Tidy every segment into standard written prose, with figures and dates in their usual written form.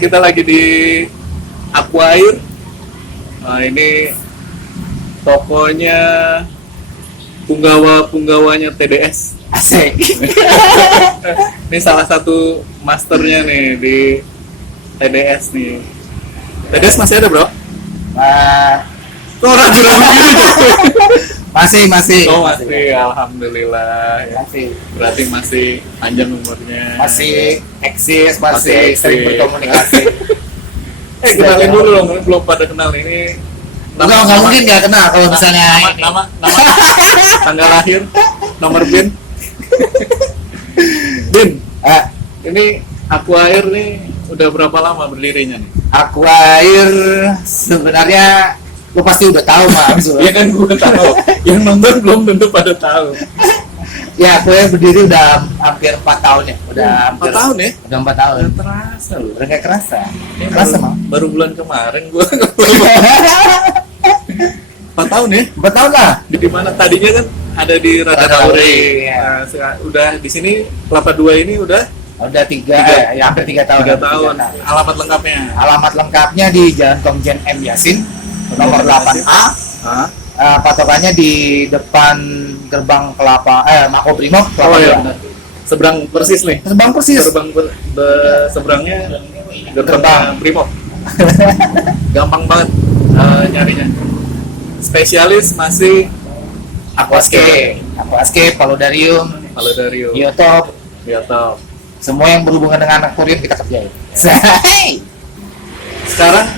kita lagi di Aquair. Nah, ini tokonya punggawanya TDS. Asik. Ini salah satu masternya nih di TDS nih. TDS masih ada, Bro? Orang bilang gitu. Masih. Oh, masih. Alhamdulillah. Ya. Masih. Berarti masih panjang umurnya. Masih eksis, Masih masih sering eksis. berkomunikasi. Kenalin dulu dong, ini belum pada kenal ini. Nggak mungkin nggak kenal kalau misalnya nama tanggal lahir, nomor PIN. Bin, ini Aquair nih udah berapa lama berdirinya nih? Aquair sebenarnya lu pasti udah tahu Mas. Iya kan, gue tahu. Yang nonton belum tentu pada tahu. Ya, Aquair berdiri udah hampir 4 tahun ya. Udah 4 tahun ya? Udah 4 tahun. Udah terasa loh. Udah kayak kerasa. Ini Kerasa, Mang. baru bulan kemarin gue 4 tahun ya? 4 tahun lah. Di mana tadinya kan ada di Radatauri. Iya. Nah, udah di sini Kelapa 2 ini udah Udah hampir 3 tahun. 3 tahun. Alamat lengkapnya. Alamat lengkapnya di Jalan Komjen M Yasin, nomor 8A. Hah? Patokannya di depan gerbang Makobrimob. Oh iya benar. Seberang persis nih. Gerbang persis. Seberangnya Gerbang. gerbang Brimob. Gampang banget nyarinya. Spesialis masih Aquascape, Paludarium, Biotop, semua yang berhubungan dengan akuarium kita kerjain. Sekarang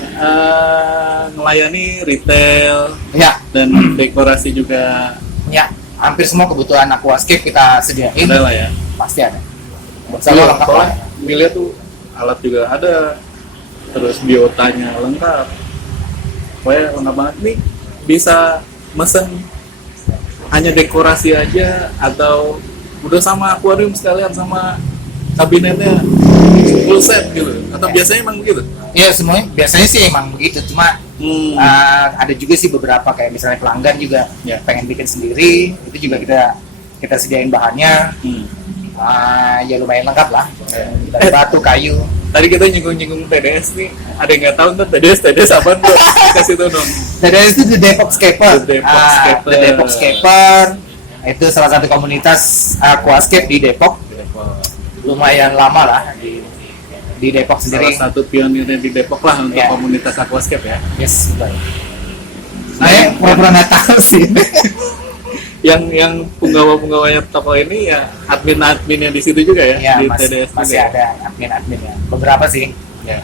melayani retail Ya, dan dekorasi juga ya, hampir semua kebutuhan Aquascape kita sediain. ada lah ya. Pasti ada. Sama lengkap lah. Milih tuh alat juga ada, terus biotanya lengkap. Pokoknya lengkap banget nih. Bisa mesen hanya dekorasi aja atau udah sama akuarium sekalian sama kabinetnya full set gitu, atau biasanya emang begitu? Ya, semuanya biasanya sih emang begitu, cuma ada juga sih beberapa kayak misalnya pelanggan juga Ya. pengen bikin sendiri, itu juga kita sediain bahannya. Ya lumayan lengkap lah, dari batu, kayu. Tadi kita nyinggung TDS nih, ada yang nggak tahu ntar TDS apaan tuh? Kasih tau dong. TDS itu The Depok Scaper. The Depok Scaper. The Depok Scaper itu salah satu komunitas aquascape di Depok. Lumayan lama lah di Depok sendiri. Salah satu pionirnya di Depok lah untuk Ya. komunitas aquascape ya. Yes, betul. Saya pura-pura nggak tahu sih. Yang penggawa-penggawanya toko ini ya admin-adminnya di situ juga ya, Ya, di masih TDS juga. ada admin-adminnya. Beberapa sih. Ya.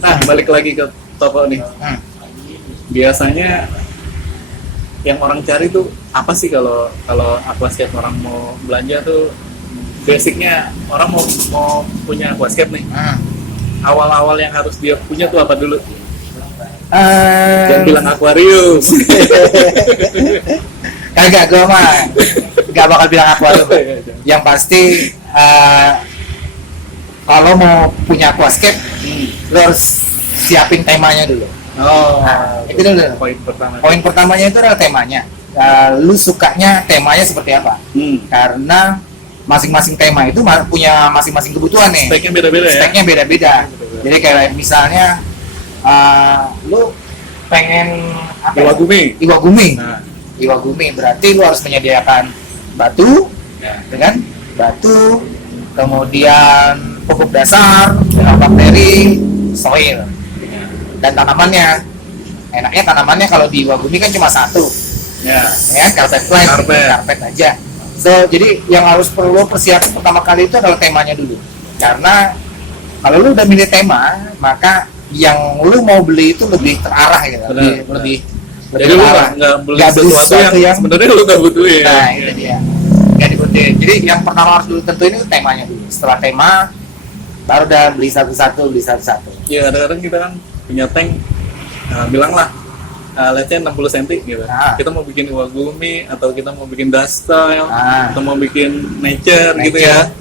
Nah, balik lagi ke toko nih. Biasanya yang orang cari tuh apa sih kalau aquascape, orang mau belanja tuh basicnya orang mau punya aquascape nih. Awal-awal yang harus dia punya tuh apa dulu? Jangan bilang akuarium. Kagak, gue mah gak bakal bilang aquarium. Yang pasti kalau mau punya aquascape, lo harus siapin temanya dulu. Itu dulu. Poin pertamanya itu adalah temanya. Lu sukanya temanya seperti apa? Karena masing-masing tema itu punya masing-masing kebutuhan nih. Speknya beda-beda ya. Speknya beda-beda. Jadi kayak misalnya lu pengen Iwagumi. Iwagumi berarti lu harus menyediakan batu, dengan batu, kemudian pupuk dasar, bakteri, soil, dan tanamannya. Enaknya tanamannya kalau di Iwagumi kan cuma satu, ya carpet plant, carpet aja. So jadi yang harus perlu persiapan pertama kali itu adalah temanya dulu. Karena kalau lu udah milih tema, maka yang lu mau beli itu lebih terarah gitu, lebih jadi lu nggak beli sesuatu yang sebenarnya lu nggak butuhin. Nah itu dia, nggak dibutuhin. Jadi yang pertama harus dulu tentuin itu temanya dulu. Setelah tema, baru udah beli satu-satu. Iya, kadang-kadang kita kan punya tank, bilanglah let's say 60 cm gitu. Kita mau bikin Iwagumi atau kita mau bikin dust style atau mau bikin nature gitu ya.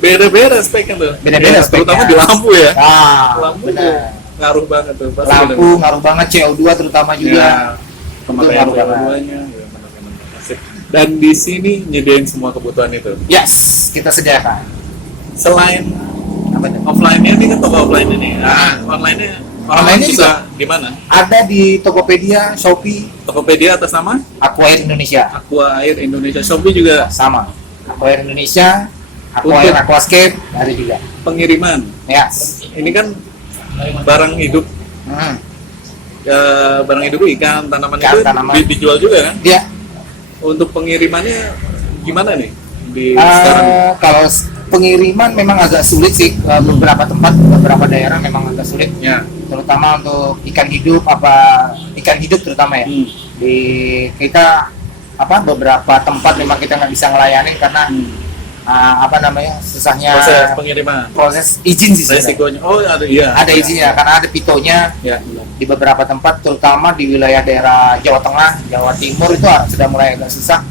Beda-beda speknya tuh. Beda-beda speknya. Terutama di lampu ya. Lampu benar. Ngaruh banget tuh. Pasti Lampu ngaruh banget, CO2 terutama juga. Pemakaian CO2-nya. Dan di sini nyediain semua kebutuhan itu. Yes, kita sediakan. Selain apa tuh? offline-nya ini kan toko offline ini. Nah, online-nya Online-nya bisa di mana? Ada di Tokopedia, Shopee, Tokopedia atas nama Aqua Air Indonesia. Aqua Air Indonesia. Shopee juga Sama. Aqua Air Indonesia, Aqua Air Aquascape, ada juga. pengiriman. Ya. Ini kan barang hidup. Hmm. Barang hidup ikan, tanaman Ikan, itu tanaman. dijual juga kan? Ya. Untuk pengirimannya gimana nih di sekarang? Kalau pengiriman memang agak sulit sih, beberapa tempat, beberapa daerah memang agak sulit. Ya. Terutama untuk ikan hidup terutama ya. Di kita beberapa tempat memang kita nggak bisa ngelayanin karena susahnya Proses pengiriman. proses izin sih sebenarnya. Resikonya. Oh, ada iya. Ada izinnya karena ada pitonya Ya. di beberapa tempat, terutama di wilayah daerah Jawa Tengah, Jawa Timur itu sudah mulai agak susah.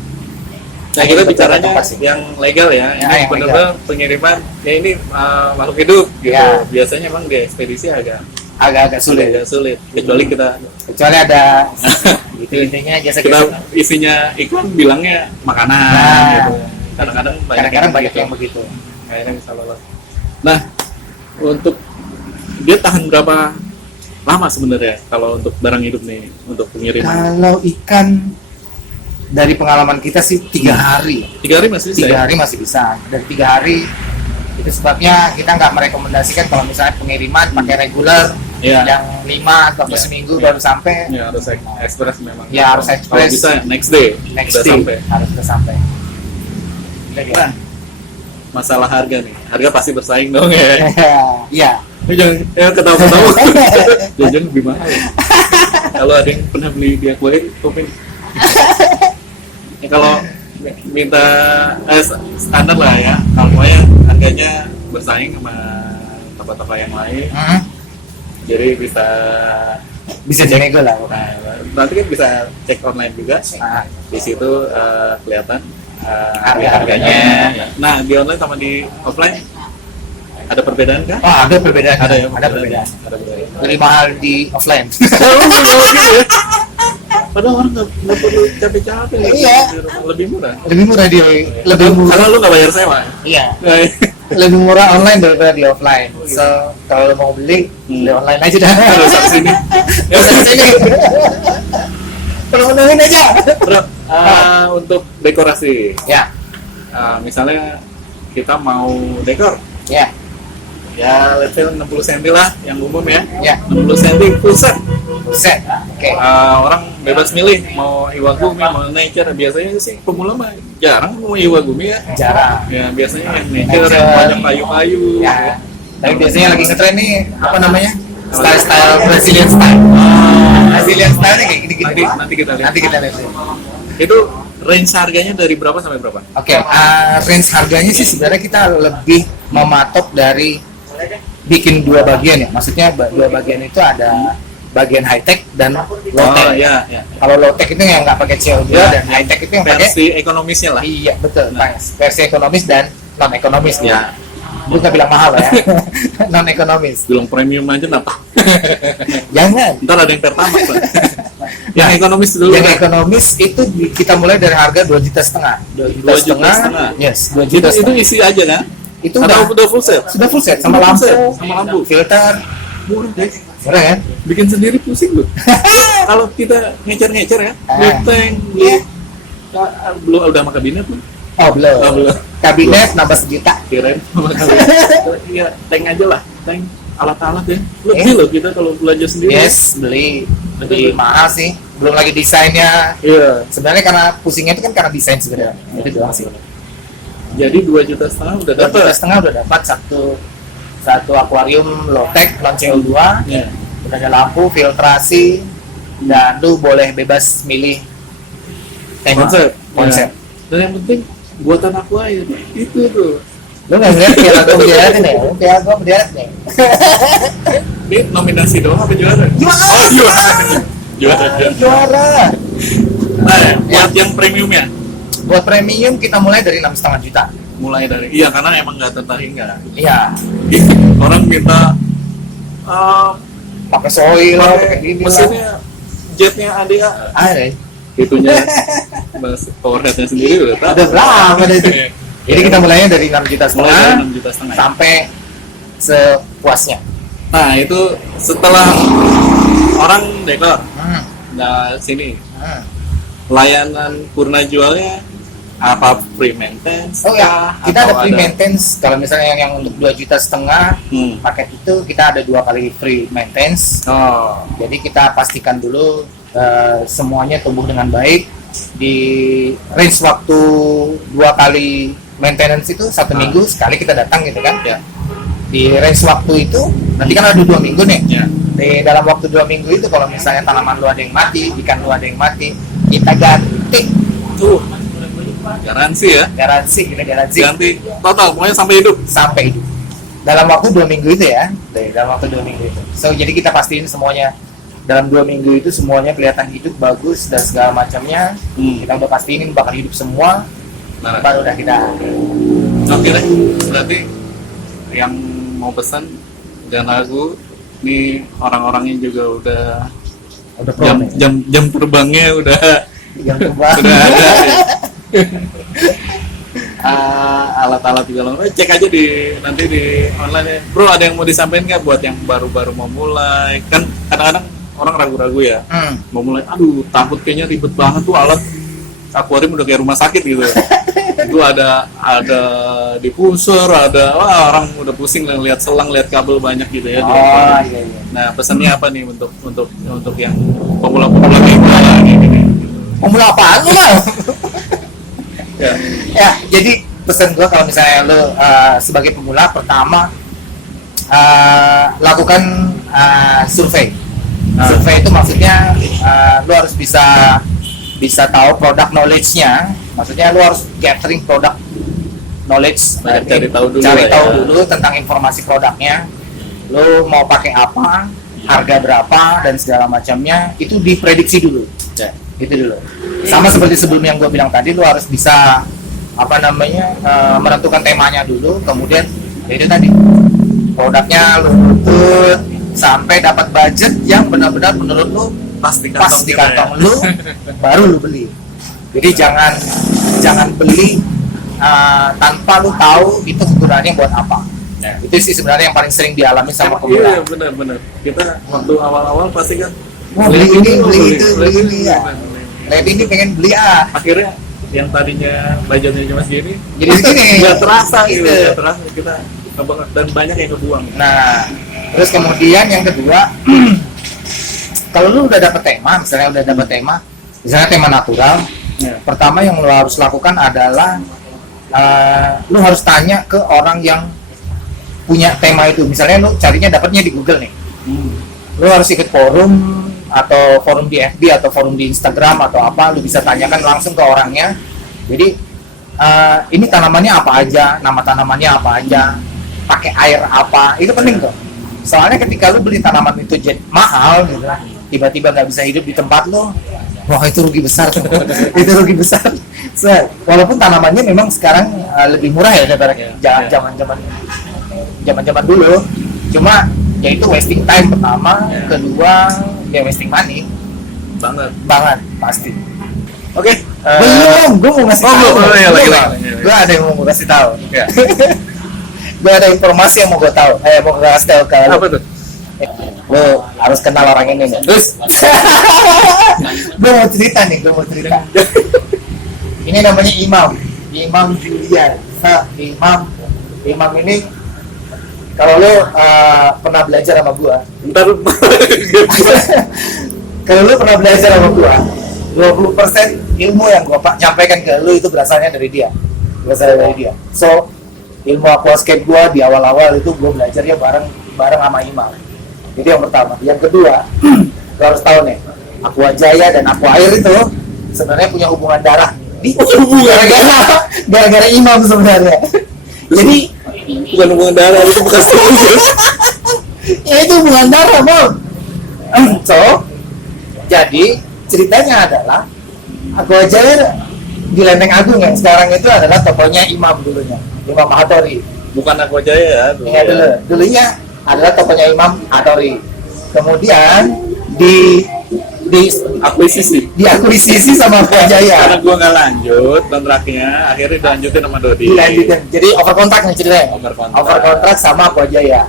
Nah, kita Beberapa bicaranya tempat sih. yang legal ya. Ya, Ini yang benar-benar pengiriman. Ya ini makhluk hidup gitu. Ya. Biasanya emang di ekspedisi Agak sulit. agak sulit. Kecuali kita Kecuali ada gitu intinya jasa kita jasa. isinya iklan bilangnya makanan Nah. gitu. Kadang-kadang Banyak yang begitu. Kayaknya bisa lolos. Nah, untuk dia tahan berapa lama sebenarnya kalau untuk barang hidup nih untuk pengiriman? Kalau ikan dari pengalaman kita sih 3 hari. 3 hari masih bisa. 3 Ya? hari masih bisa. Dari 3 hari itu sebabnya kita nggak merekomendasikan kalau misalnya pengiriman pakai reguler Iya. yang 5 atau seminggu baru sampai. Ya harus ekspres memang. Ya, harus Kalau ekspres. bisa next day Next udah day sampai. harus sudah sampai. Nah, masalah harga nih. Harga pasti bersaing dong ya. Iya. Ini jangan ketawa-ketawa. Jangan lebih mahal. Ya. Kalau ada yang pernah beli di Aquarium, topin. Ya, kalau minta standar lah ya, kalau yang harganya bersaing sama tempat-tempat yang lain, jadi Bisa dinego lah. nah, nanti kan bisa cek online juga. Nah, Di situ kelihatan harga-harganya. Nah, di online sama di offline ada perbedaan kah? oh, ada perbedaan. Ada ya, Ada perbedaan. Ada perbedaan. Lebih mahal di offline. Padahal orang nggak perlu capek-capek. Iya. Lebih murah. Lebih murah di lebih murah. Karena lu nggak bayar sewa. Iya. Nah, Lebih murah online daripada di offline. So, kalau lo mau beli, beli online aja dah. Terus sampai sini. Ya, Sampai sini. Penuh-penuhin aja. Bro, untuk dekorasi, Ya, misalnya kita mau dekor, ya, ya let's say 60 cm lah, yang umum ya. ya. 60 cm full set. Set. Oke. Orang bebas milih mau iwagumi, mau nature. Biasanya sih pemula mah jarang mau iwagumi ya. Jarang. Ya biasanya yang nature, Nature. yang banyak kayu-kayu. Ya. Tapi biasanya lagi ngetren nih apa namanya? Style Brazilian style. Brazilian style nya kayak gini-gini. Nanti kita lihat. Nanti kita lihat. Itu range harganya dari berapa sampai berapa? Oke, range harganya sih sebenarnya kita lebih mematok dari bikin 2 bagian ya. Maksudnya 2 bagian itu ada bagian high tech dan low tech. Oh iya, iya. Kalau low tech itu yang nggak pakai CO2 Ya, dan high tech itu yang pakai versi ekonomisnya lah. iya betul, versi ekonomis dan non ekonomis Ya. Gue nggak bilang mahal ya, non ekonomis. Bilang premium aja kenapa? Jangan. Ntar ada yang pertama kan. Yang ekonomis dulu. Yang kan? ekonomis itu kita mulai dari harga 2,5 juta. 2,5 juta. Yes, 2 juta Itu isi aja kan? Itu Atau udah full set? sudah full set sama Full lampu, set, sama lampu. filter, Murah deh. murah kan? Bikin sendiri pusing loh. Kalau kita ngecer-ngecer ya, beli tank, Iya. belum udah sama kabinet pun. Oh belum. Oh, belum. Kabinet nambah sejuta. Kirain sama kabinet. Iya, tank aja lah. Tank alat-alat ya. Lebih loh kita kalau belanja sendiri. Yes, beli lebih mahal sih. Belum lagi desainnya. Iya. Sebenarnya karena pusingnya itu kan karena desain sebenarnya. Itu doang sih. Jadi 2,5 juta udah 2,5 dapat. juta udah dapat satu akuarium low tech non CO2. Iya. Udah ada lampu, filtrasi, dan lu boleh bebas milih tema konsep. Ya. Dan yang penting buatan aku aja. Itu tuh. Lu nggak ngeliat piala gua berderet nih? Piala gua berderet nih. Ini nominasi doang apa juara? Juara! Oh, juara. Juara. Juara. Nah, buat yang premiumnya Buat premium kita mulai dari 6,5 juta. mulai dari iya karena emang nggak tertarik nggak. Iya. Orang minta Pakai soil, pakai gini lah. mesinnya jetnya ADA Ada. itunya powerheadnya sendiri udah tahu. Udah berapa dari itu? Jadi kita mulainya dari 6,5 juta Mulai dari 6,5 juta sampai sepuasnya. Nah itu setelah orang dekor, nah sini layanan Purna jualnya apa free maintenance? Oh ya, kita ada free maintenance. Kalau misalnya yang untuk 2,5 juta paket itu kita ada 2 kali free maintenance. Oh, jadi kita pastikan dulu semuanya tumbuh dengan baik. Di range waktu 2 kali maintenance itu 1 minggu sekali kita datang gitu kan? Ya. Di range waktu itu nanti kan ada 2 minggu nih. Ya. Di dalam waktu 2 minggu itu kalau misalnya tanaman lu ada yang mati, ikan lu ada yang mati, kita ganti. Tuh, garansi ya? Kita garansi. Ganti total, pokoknya sampai hidup. Sampai hidup. Dalam waktu 2 minggu itu ya. Dalam waktu 2 minggu itu. So jadi kita pastiin semuanya dalam 2 minggu itu semuanya kelihatan hidup, bagus dan segala macamnya. Kita udah pastiin bakal hidup semua. Nah, baru udah kita. Oke deh, berarti yang mau pesan jangan ragu. Nih orang-orangnya juga udah jam terbangnya udah udah ada ya. Alat-alat juga lo cek aja nanti di online ya. Bro, ada yang mau disampaikan nggak buat yang baru-baru mau mulai? Kan kadang-kadang orang ragu-ragu ya mau mulai, aduh takut kayaknya ribet banget tuh alat akuarium udah kayak rumah sakit gitu. Itu ada diffuser, orang udah pusing lihat selang, lihat kabel banyak gitu ya. Iya. Nah, pesannya apa nih untuk yang pemula-pemula kayak gini? Pemula apaan ya? Ya, jadi pesan gua kalau misalnya lo sebagai pemula, pertama lakukan survei. Survei itu maksudnya lo harus bisa tahu produk knowledge-nya. Maksudnya lo harus gathering produk knowledge, cari tahu dulu tentang informasi produknya. Lo mau pakai apa, harga berapa dan segala macamnya itu diprediksi dulu. Gitu dulu. Sama seperti sebelum yang gue bilang tadi, lo harus bisa menentukan temanya dulu, kemudian itu tadi produknya lo tuntut sampai dapat budget yang benar-benar menurut lo pas di kantong lo, baru lo beli. Jadi jangan beli tanpa lo tahu itu kegunaannya buat apa. Itu sih sebenarnya yang paling sering dialami sama pemula. Iya, benar. Kita waktu awal-awal pasti kan beli ini ya. Lihat ini pengen beli akhirnya yang tadinya budgetnya cuma segini jadi segini. Nggak terasa gitu. Nggak terasa kita dan banyak yang kebuang. Nah, terus kemudian yang kedua, kalau lu udah dapet tema, misalnya tema natural, pertama yang lu harus lakukan adalah lu harus tanya ke orang yang punya tema itu. Misalnya lu carinya dapatnya di Google nih, lu harus ikut forum atau forum di FB atau forum di Instagram atau apa, lu bisa tanyakan langsung ke orangnya. Jadi ini tanamannya apa aja, nama tanamannya apa aja, pakai air apa, itu penting tuh. Soalnya ketika lu beli tanaman itu mahal gitu, tiba-tiba nggak bisa hidup di tempat lu, wah itu rugi besar. Itu rugi besar. So, walaupun tanamannya memang sekarang lebih murah ya daripada zaman dulu, cuma ya itu wasting time pertama, kedua ya wasting money banget pasti. Oke, belum, gue mau ngasih tahu. Gue ada yang mau gue kasih tahu. Gue ada informasi yang mau gue tahu. Mau gue kasih tahu ke lo. Apa tuh? Lo harus kenal orang ini nih. Terus, gue mau cerita. Ini namanya Imam Julian. Nah, Imam ini kalau lo pernah belajar sama gue, kalau lo pernah belajar sama gue, 20% ilmu yang gue nyampaikan ke lo itu berasal dari dia. So ilmu aquascape gue di awal-awal itu gue belajarnya bareng sama Imam. Jadi yang pertama. Yang kedua, lo harus tahu nih, Aqua Jaya dan Aqua Air itu sebenarnya punya hubungan darah. Gara-gara Imam sebenarnya. Jadi bukan hubungan darah, itu bukan setuju. Ya itu hubungan darah, Bang. So, jadi ceritanya adalah Aqua Jaya di Lenteng Agung yang sekarang itu adalah tokonya Imam dulunya, Imam Hattori. Bukan Aqua Jaya ya. Dulunya adalah tokonya Imam Hattori. Kemudian di akuisisi. diakuisisi sama Aqua Jaya. Karena gue nggak lanjut kontraknya, akhirnya dilanjutin sama Dodi. Dilanjutin. Jadi over kontrak nih ceritanya. Over kontrak sama Aqua Jaya.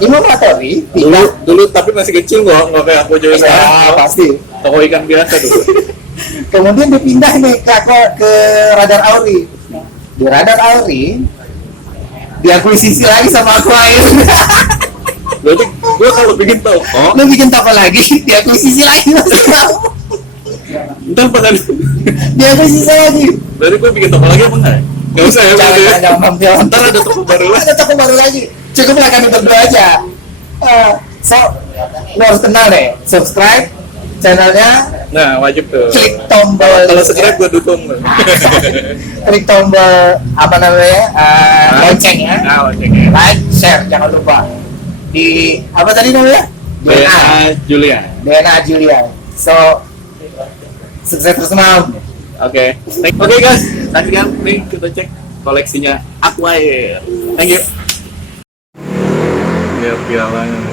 Imam Matori Dulu tapi masih kecil kok, nggak kayak Aqua Jaya ya, sekarang. pasti. Toko ikan biasa dulu. Kemudian dia pindah nih ke Radar Auri. Di Radar Auri diakuisisi lagi sama Aqua Air. Berarti gue kalau bikin toko, Lu bikin toko lagi, diakuisisi lagi masih mau. ntar bakal Diakuisisi lagi. berarti gue bikin toko lagi apa enggak? Nggak usah ya, berarti ya. Jangan mampir. Ntar ada toko baru lah. Ada toko baru lagi. Cukup lah kami berdua aja. So, lu harus kenal deh. Subscribe channelnya, Nah, wajib tuh. klik tombol. Kalau subscribe gue dukung. Klik tombol apa namanya? Loncengnya. Nah, loncengnya. Like, share, jangan lupa. Di apa tadi namanya? DNA Julia. DNA Julia. So, sukses terus Mam. Oke. Oke guys, saksikan nih kita cek koleksinya Aqua Air. Thank you. Ya pialanya.